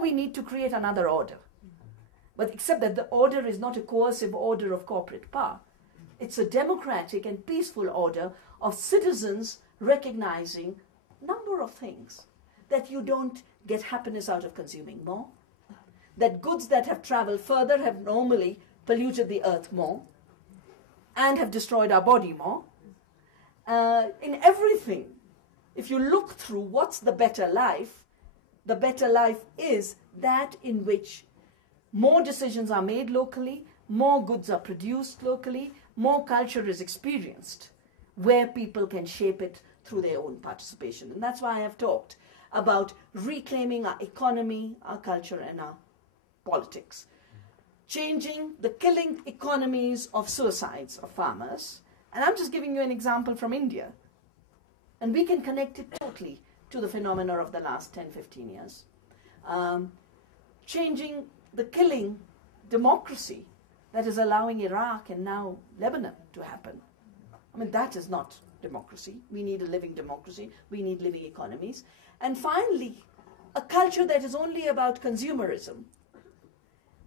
we need to create another order. But except that the order is not a coercive order of corporate power. It's a democratic and peaceful order of citizens recognizing a number of things. That you don't get happiness out of consuming more. That goods that have traveled further have normally polluted the earth more and have destroyed our body more. In everything, if you look through what's the better life is that in which more decisions are made locally, more goods are produced locally, more culture is experienced, where people can shape it through their own participation. And that's why I have talked about reclaiming our economy, our culture, and our politics. Changing the killing economies of suicides of farmers. And I'm just giving you an example from India. And we can connect it totally to the phenomena of the last 10, 15 years. Changing the killing democracy that is allowing Iraq and now Lebanon to happen. I mean, that is not democracy. We need a living democracy. We need living economies. And finally, a culture that is only about consumerism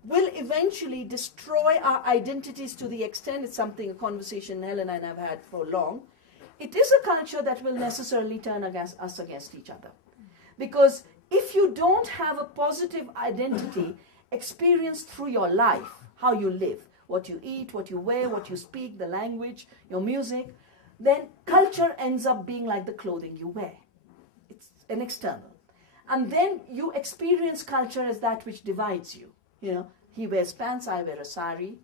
will eventually destroy our identities to the extent, it's something, a conversation Helen and I have had for long, it is a culture that will necessarily turn us against each other. Because if you don't have a positive identity experienced through your life, how you live, what you eat, what you wear, what you speak, the language, your music, then culture ends up being like the clothing you wear. It's an external. And then you experience culture as that which divides you. You know, he wears pants, I wear a sari.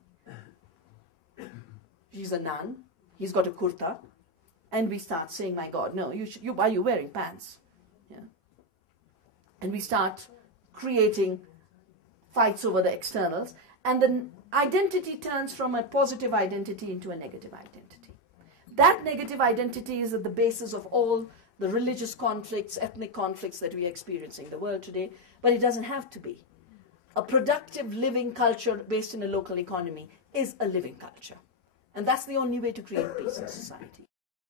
She's a nun, he's got a kurta. And we start saying, my God, no, why are you wearing pants? Yeah. And we start creating fights over the externals. And the identity turns from a positive identity into a negative identity. That negative identity is at the basis of all the religious conflicts, ethnic conflicts that we are experiencing in the world today. But it doesn't have to be. A productive living culture based in a local economy is a living culture. And that's the only way to create peace in society.